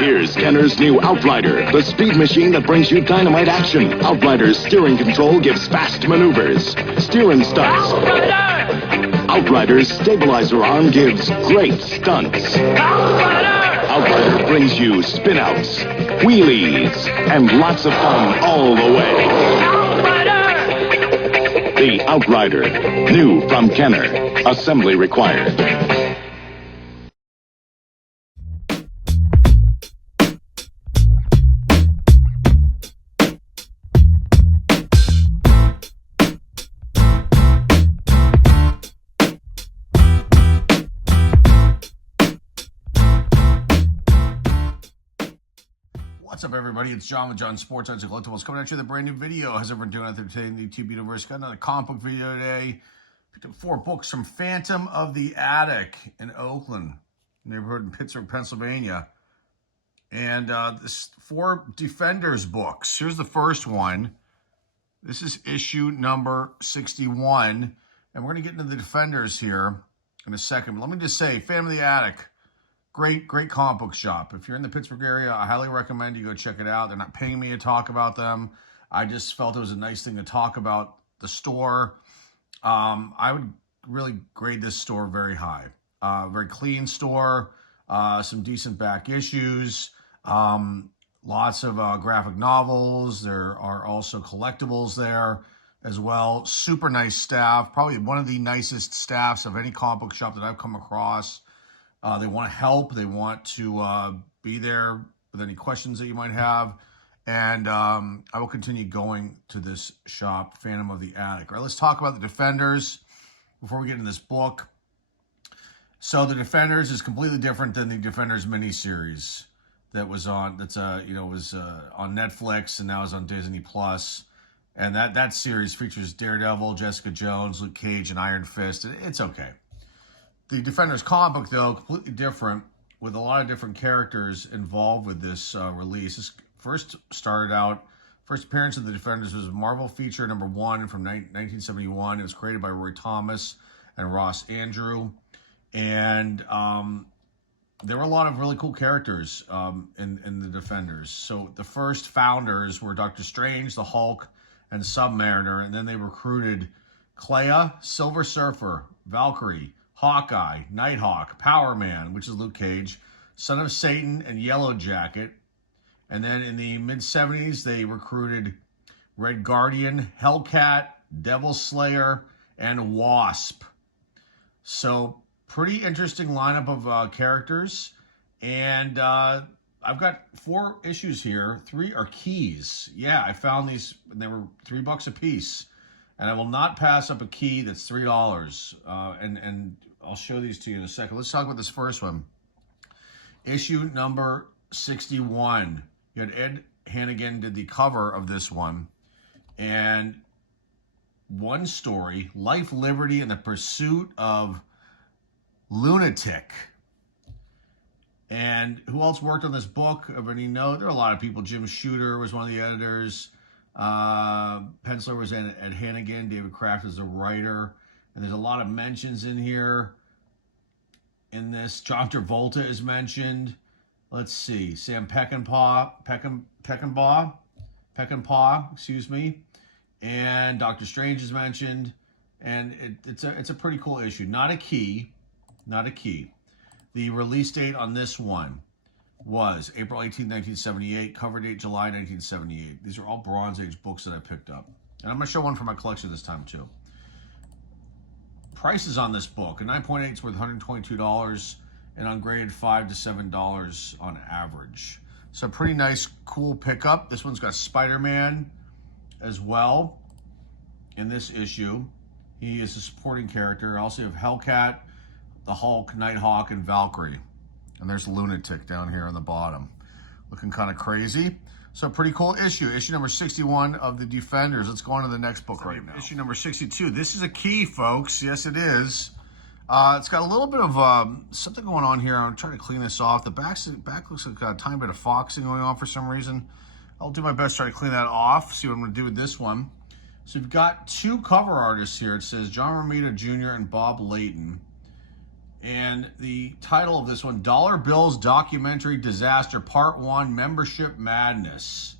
Here's Kenner's new Outrider, the speed machine that brings you dynamite action. Outrider's steering control gives fast maneuvers, steering stunts. Outrider's stabilizer arm gives great stunts. Outrider brings you spin-outs, wheelies, and lots of fun all the way. The Outrider, new from Kenner. Assembly required. What's up, everybody? It's John with John Sports Arts and Collectibles coming at you with a brand new video. How's everyone doing out there today in the YouTube universe? Got another comic book video today. Picked up 4 books from Phantom of the Attic in Oakland, neighborhood in Pittsburgh, Pennsylvania. And this 4 Defenders books. Here's the first one. This is issue number 61. And we're going to get into the Defenders here in a second. But let me just say, Phantom of the Attic, great comic book shop. If you're in the Pittsburgh area, I highly recommend you go check it out. They're not paying me to talk about them. I just felt it was a nice thing to talk about the store. I would really grade this store very high. Very clean store, some decent back issues, lots of graphic novels. There are also collectibles there as well. Super nice staff, probably one of the nicest staffs of any comic book shop that I've come across. They want to help. They want to be there with any questions that you might have. And I will continue going to this shop, Phantom of the Attic. All right, let's talk about the Defenders before we get into this book. So the Defenders is completely different than the Defenders miniseries that was on on Netflix and now is on Disney Plus. And that series features Daredevil, Jessica Jones, Luke Cage, and Iron Fist. It's okay. The Defenders comic book, though, completely different, with a lot of different characters involved with this release. This first appearance of the Defenders was Marvel feature number 1 from 1971. It was created by Roy Thomas and Ross Andrew. And there were a lot of really cool characters in the Defenders. So the first founders were Doctor Strange, the Hulk, and Submariner. And then they recruited Clea, Silver Surfer, Valkyrie, Hawkeye, Nighthawk, Power Man, which is Luke Cage, Son of Satan, and Yellow Jacket. And then in the mid-70s, they recruited Red Guardian, Hellcat, Devil Slayer, and Wasp. So pretty interesting lineup of characters. And I've got 4 issues here. 3 are keys. Yeah, I found these, and they were $3 a piece. And I will not pass up a key that's $3. And I'll show these to you in a second. Let's talk about this first one. Issue number 61. You had Ed Hannigan did the cover of this one. And one story, Life, Liberty, and the Pursuit of Lunatic. And who else worked on this book? Everybody know? There are a lot of people. Jim Shooter was one of the editors. Penciler was Ed Hannigan. David Kraft is the writer. And there's a lot of mentions in here. In this, John Travolta is mentioned. Let's see, Sam Peckinpah, excuse me, and Doctor Strange is mentioned. And it's a pretty cool issue. Not a key. The release date on this one was April 18, 1978. Cover date July 1978. These are all Bronze Age books that I picked up. And I'm going to show one from my collection this time, too. Prices on this book. A 9.8 is worth $122, and ungraded $5 to $7 on average. So pretty nice, cool pickup. This one's got Spider-Man as well in this issue. He is a supporting character. I also have Hellcat, the Hulk, Nighthawk, and Valkyrie. And there's Lunatic down here on the bottom. Looking kind of crazy. So pretty cool issue. Issue number 61 of the Defenders. Let's go on to the next book right now. Issue number 62. This is a key, folks. Yes, it is. It's got a little bit of something going on here. I'm trying to clean this off. The back looks like a tiny bit of foxing going on for some reason. I'll do my best to try to clean that off. See what I'm going to do with this one. So we've got 2 cover artists here. It says John Romita Jr. and Bob Layton. And the title of this one, Dollar Bills Documentary Disaster Part 1, Membership Madness.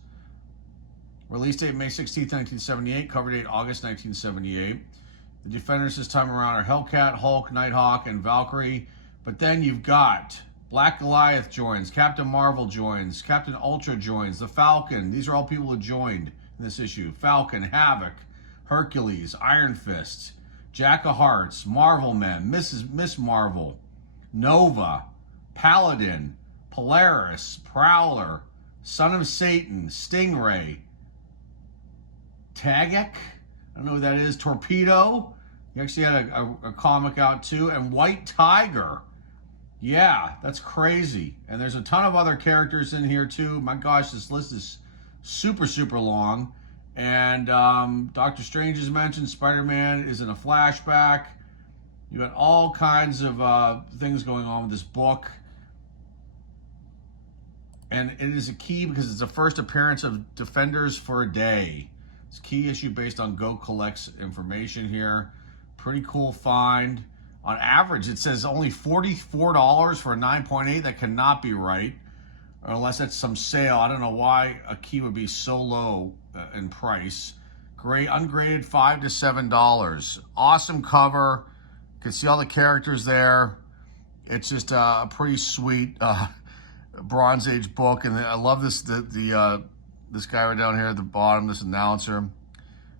Release date May 16th, 1978. Cover date August 1978. The defenders this time around are Hellcat, Hulk, Nighthawk, and Valkyrie. But then you've got Black Goliath joins, Captain Marvel joins, Captain Ultra joins, the Falcon. These are all people who joined in this issue. Falcon, Havoc, Hercules, Iron Fist, Jack of Hearts, Marvel Men, Miss Marvel, Nova, Paladin, Polaris, Prowler, Son of Satan, Stingray, Tagak, I don't know who that is, Torpedo. He actually had a comic out too, and White Tiger. Yeah, that's crazy. And there's a ton of other characters in here too. My gosh, this list is super, super long. And Doctor Strange is mentioned. Spider-Man is in a flashback. You got all kinds of things going on with this book. And it is a key because it's the first appearance of Defenders for a Day. It's a key issue based on Go Collect's information here. Pretty cool find. On average, it says only $44 for a 9.8. That cannot be right, unless that's some sale. I don't know why a key would be so low in price. Great, ungraded, $5 to $7. Awesome cover. You can see all the characters there. It's just a pretty sweet Bronze Age book, and I love this. This guy right down here at the bottom, this announcer,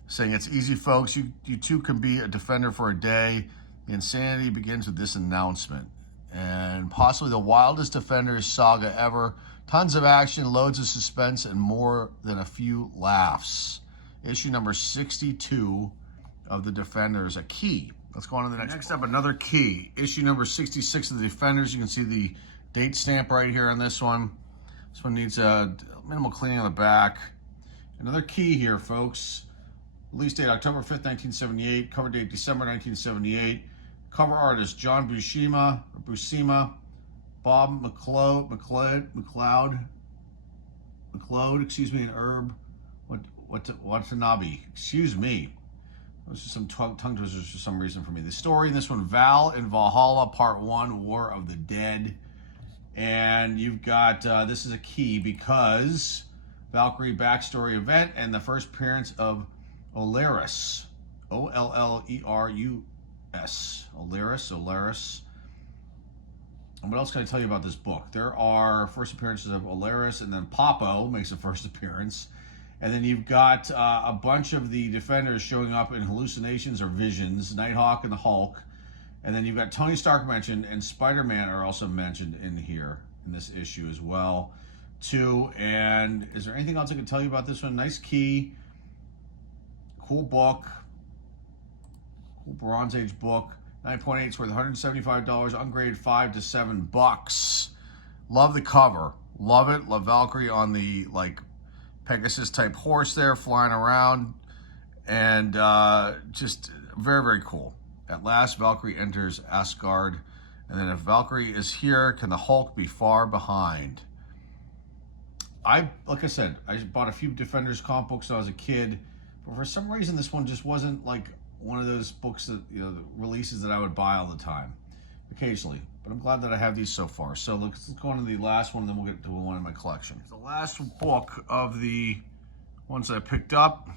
saying it's easy, folks. You too can be a defender for a day. The insanity begins with this announcement. And possibly the wildest Defenders saga ever. Tons of action, loads of suspense, and more than a few laughs. Issue number 62 of the Defenders, a key. Let's go on to the next up, another key. Issue number 66 of the Defenders. You can see the date stamp right here on this one. This one needs a minimal cleaning on the back. Another key here, folks. Release date October 5th, 1978. Cover date December 1978. Cover artist John Buscema, Bob McLeod, and Herb Watanabe. Excuse me. Those are some tongue twisters for some reason for me. The story in this one, Val in Valhalla, Part 1, War of the Dead. And you've got, this is a key because Valkyrie backstory event and the first appearance of Oleris. O-L-L-E-R-U-S. Oleris. And what else can I tell you about this book? There are first appearances of Oleris, and then Popo makes a first appearance. And then you've got a bunch of the Defenders showing up in hallucinations or visions, Nighthawk and the Hulk. And then you've got Tony Stark mentioned, and Spider-Man are also mentioned in here, in this issue as well, too. And is there anything else I can tell you about this one? Nice key. Cool book. Cool Bronze Age book. 9.8 is worth $175, ungraded $5 to $7. Love the cover. Love it. Love Valkyrie on the, like, Pegasus type horse there flying around. And just very, very cool. At last, Valkyrie enters Asgard. And then if Valkyrie is here, can the Hulk be far behind? Like I said, I bought a few Defenders comic books when I was a kid. But for some reason, this one just wasn't like one of those books that, you know, releases that I would buy all the time. Occasionally. But I'm glad that I have these so far. So let's go on to the last one, then we'll get to one in my collection. The last book of the ones that I picked up,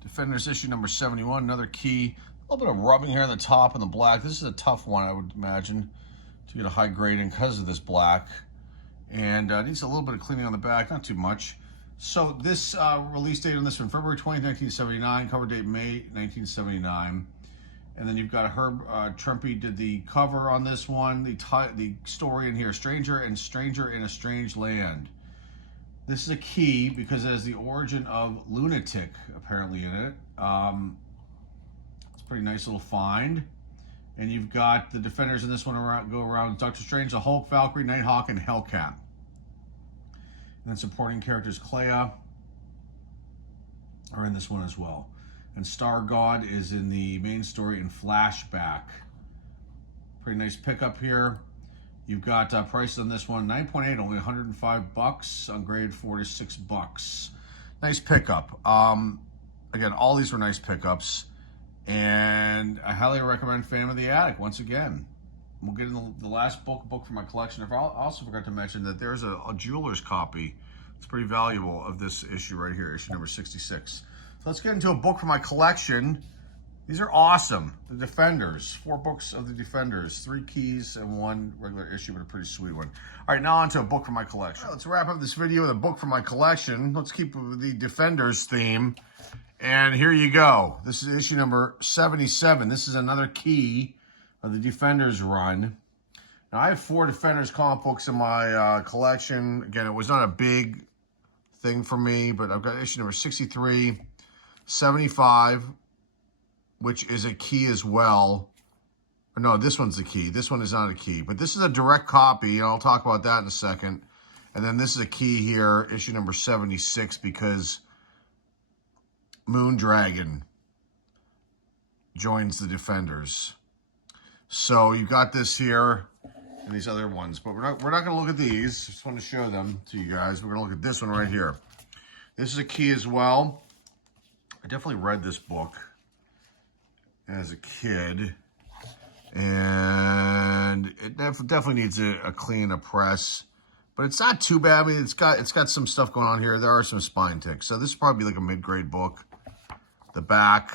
Defenders issue number 71, another key. A little bit of rubbing here on the top and the black. This is a tough one, I would imagine, to get a high grading because of this black. And needs a little bit of cleaning on the back, not too much. So this release date on this one, February 20th, 1979. Cover date May 1979. And then you've got Herb Trumpy did the cover on this one. The story in here, Stranger in a Strange Land. This is a key because it has the origin of Lunatic apparently in it. It's a pretty nice little find. And you've got the Defenders in this one go around Doctor Strange, the Hulk, Valkyrie, Nighthawk, and Hellcat. And then supporting characters Clea are in this one as well. And Star God is in the main story in flashback. Pretty nice pickup here. You've got prices on this one, 9.8, only $105, ungraded $4 to $6. Nice pickup. Again, all these were nice pickups. And I highly recommend Phantom of the Attic once again. we'll get in the last book from my collection. I also forgot to mention that there's a jeweler's copy. It's pretty valuable of this issue right here, issue number 66. So let's get into a book from my collection. These are awesome. The Defenders, 4 books of the Defenders, 3 keys and 1 regular issue, but a pretty sweet one. All right, now on to a book from my collection. All right, let's wrap up this video with a book from my collection. Let's keep with the Defenders theme. And here you go. This is issue number 77. This is another key of the Defenders run. Now, I have 4 Defenders comic books in my collection. Again, it was not a big thing for me, but I've got issue number 63, 75, which is a key as well. No, this one's the key. This one is not a key, but this is a direct copy, and I'll talk about that in a second. And then this is a key here, issue number 76, because Moondragon joins the Defenders. So you've got this here and these other ones, but we're not going to look at these. Just want to show them to you guys. We're going to look at this one right here. This is a key as well. I definitely read this book as a kid, and it definitely needs a clean press, but it's not too bad. I mean, it's got some stuff going on here. There are some spine ticks, so this is probably like a mid-grade book. The back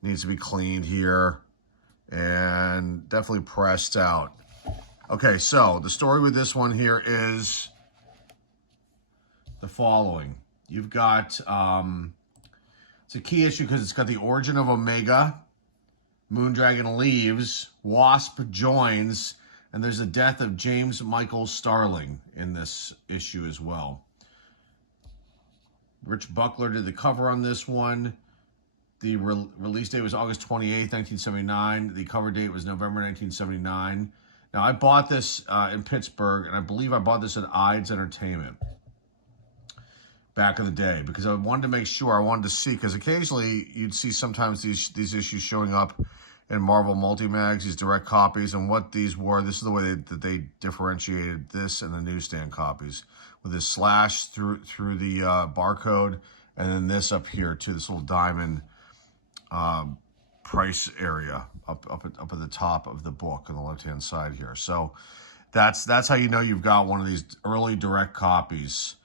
needs to be cleaned here and definitely pressed out. Okay, so the story with this one here is the following. You've got, it's a key issue because it's got the origin of Omega. Moondragon leaves, Wasp joins, and there's the death of James Michael Starling in this issue as well. Rich Buckler did the cover on this one. The release date was August 28th, 1979. The cover date was November 1979. Now, I bought this in Pittsburgh, and I believe I bought this at Ides Entertainment back in the day because I wanted to make sure, I wanted to see, because occasionally you'd see sometimes these issues showing up in Marvel Multimags, these direct copies, and what these were. This is the way that they differentiated this and the newsstand copies, with this slash through the barcode, and then this up here too, this little diamond price area up at the top of the book on the left-hand side here. So that's how you know you've got one of these early direct copies.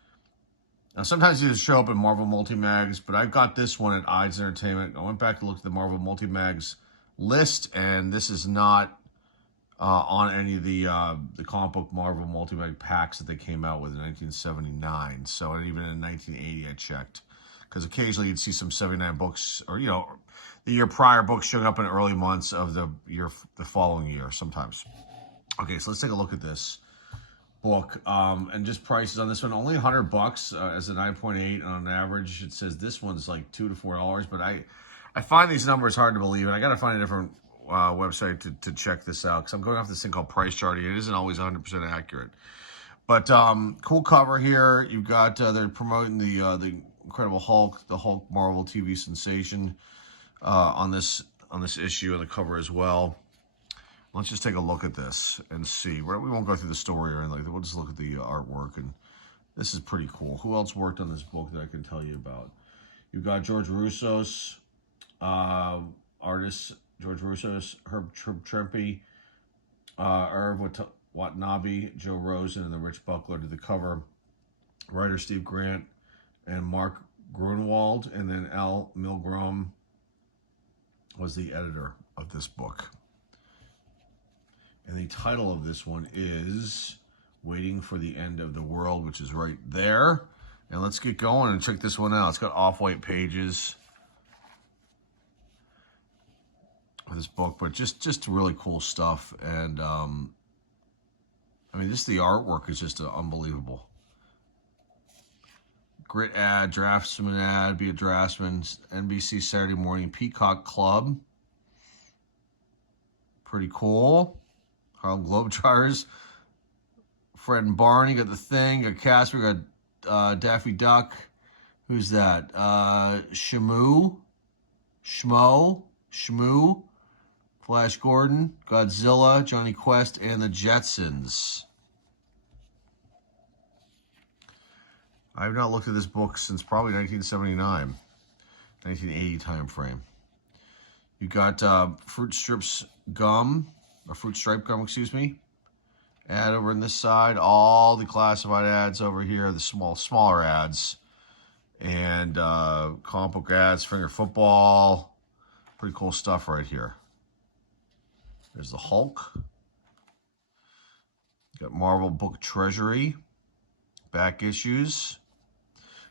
Now, sometimes these show up in Marvel Multimags, but I've got this one at Ides Entertainment. I went back to look at the Marvel Multimags list, and this is not on any of the comic book Marvel Multimag packs that they came out with in 1979. So, and even in 1980, I checked, because occasionally you'd see some 79 books, or the year prior books showing up in early months of the following year sometimes. Okay, so let's take a look at this book, and just prices on this one. Only $100 as a 9.8 on average. It says this one's like $2 to $4, but I find these numbers hard to believe, and I got to find a different website to check this out, because I'm going off this thing called Price Charting. It isn't always 100% accurate, but cool cover here. You've got they're promoting the Incredible Hulk, the Hulk Marvel TV sensation on this issue, and the cover as well. Let's just take a look at this and see. We won't go through the story or anything like that. We'll just look at the artwork, and this is pretty cool. Who else worked on this book that I can tell you about? You've got George Russo's artists, George Russo's, Herb Trimpe, Irv Watanabe, Joe Rosen, and the Rich Buckler did the cover. Writer Steve Grant and Mark Grunwald, and then Al Milgrom was the editor of this book. And the title of this one is Waiting for the End of the World, which is right there. And let's get going and check this one out. It's got off-white pages of this book, but just really cool stuff. And I mean, the artwork is just unbelievable. Grit ad, draftsman ad, be a draftsman, NBC Saturday Morning Peacock Club. Pretty cool. Harlem Globetrotters. Fred and Barney got the thing. Got Casper. Got Daffy Duck. Who's that? Shmoo. Flash Gordon. Godzilla. Johnny Quest. And the Jetsons. I've not looked at this book since probably 1979. 1980 time frame. You got Fruit Strips gum. or fruit stripe gum, excuse me. Ad over on this side. All the classified ads over here, the smaller ads. And comic book ads, finger football. Pretty cool stuff right here. There's the Hulk. Got Marvel Book Treasury. Back issues.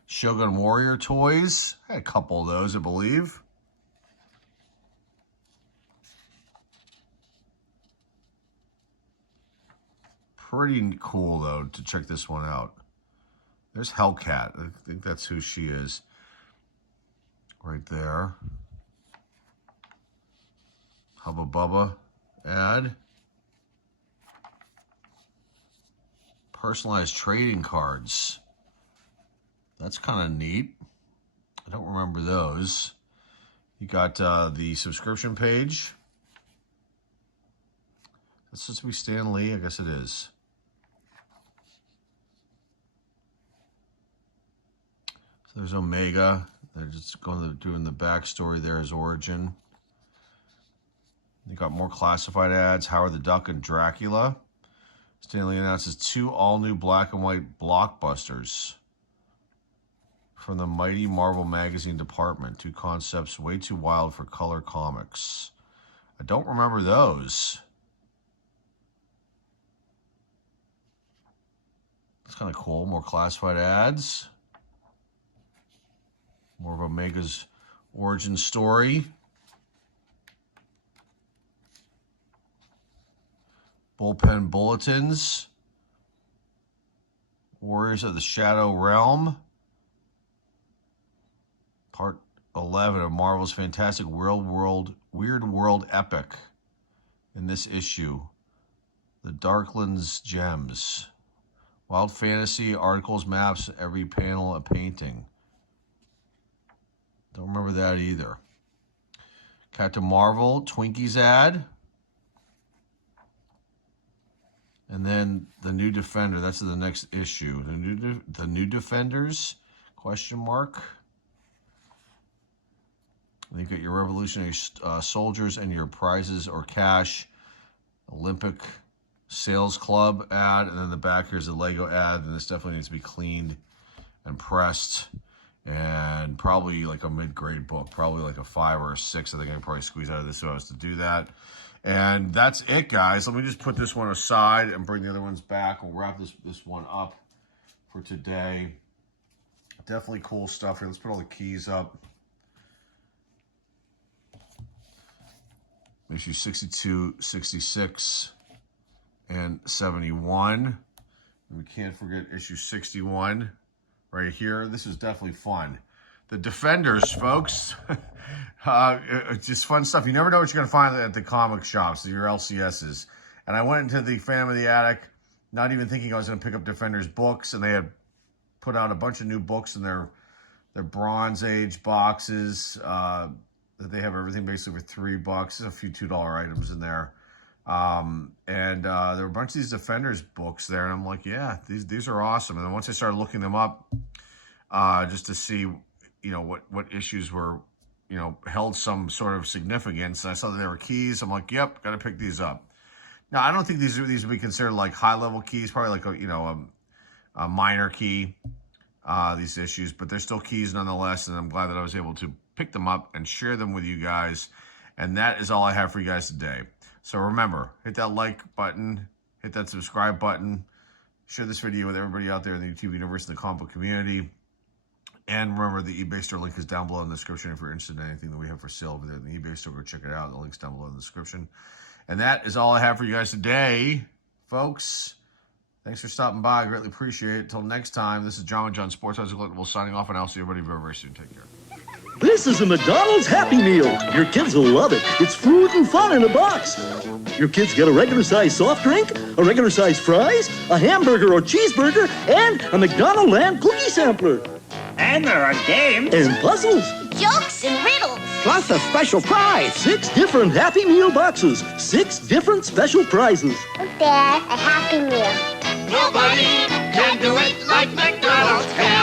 Shogun Warrior toys. Had a couple of those, I believe. Pretty cool, though, to check this one out. There's Hellcat. I think that's who she is. Right there. Hubba Bubba ad. Personalized trading cards. That's kind of neat. I don't remember those. You got the subscription page. That's supposed to be Stan Lee. I guess it is. So there's Omega. They're just doing the backstory there as origin. You got more classified ads. Howard the Duck and Dracula. Stan Lee announces 2 all-new black and white blockbusters from the mighty Marvel magazine department. 2 concepts way too wild for color comics. I don't remember those. That's kind of cool. More classified ads. More of Omega's origin story. Bullpen bulletins. Warriors of the Shadow Realm. Part 11 of Marvel's fantastic Weird World epic. In this issue, The Darklands Gems. Wild fantasy, articles, maps, every panel a painting. Don't remember that either. Captain Marvel, Twinkies ad. And then the new Defender. That's the next issue. The new Defenders, question mark. And you got your Revolutionary Soldiers and your prizes or cash. Olympic Sales Club ad. And then the back here's a Lego ad. And this definitely needs to be cleaned and pressed. And probably like a mid-grade book. Probably like a 5 or a 6. I think I can probably squeeze out of this so as to do that. And that's it, guys. Let me just put this one aside and bring the other ones back. We'll wrap this one up for today. Definitely cool stuff here. Let's put all the keys up. Issue 62, 66, and 71. And we can't forget issue 61 right here. This is definitely fun. The Defenders, folks. It's just fun stuff. You never know what you're going to find at the comic shops, your LCSs. And I went into the Phantom of the Attic, not even thinking I was going to pick up Defenders books, and they had put out a bunch of new books in their Bronze Age boxes. That they have everything basically for $3. There's a few $2 items in there. And there were a bunch of these Defenders books there, and I'm like, yeah, these are awesome. And then once I started looking them up, just to see, you know, what issues were, you know, held some sort of significance, and I saw that there were keys. I'm like, yep, got to pick these up. Now, I don't think these would be considered like high-level keys, probably like a minor key, these issues, but they're still keys nonetheless, and I'm glad that I was able to pick them up and share them with you guys. And that is all I have for you guys today. So remember, hit that like button, hit that subscribe button, share this video with everybody out there in the YouTube universe and the comic book community. And remember, the eBay store link is down below in the description. If you're interested in anything that we have for sale over there in the eBay store, go check it out. The link's down below in the description. And that is all I have for you guys today, folks. Thanks for stopping by. I greatly appreciate it. Until next time, this is John with John Sports Collectibles signing off, and I'll see everybody very, very soon. Take care. This is a McDonald's Happy Meal. Your kids will love it. It's food and fun in a box. Your kids get a regular-sized soft drink, a regular-sized fries, a hamburger or cheeseburger, and a McDonald's Land cookie sampler. And there are games. And puzzles. Jokes and riddles. Plus a special prize. 6 different Happy Meal boxes. 6 different special prizes. Look there, a Happy Meal. Nobody can do it like McDonald's can.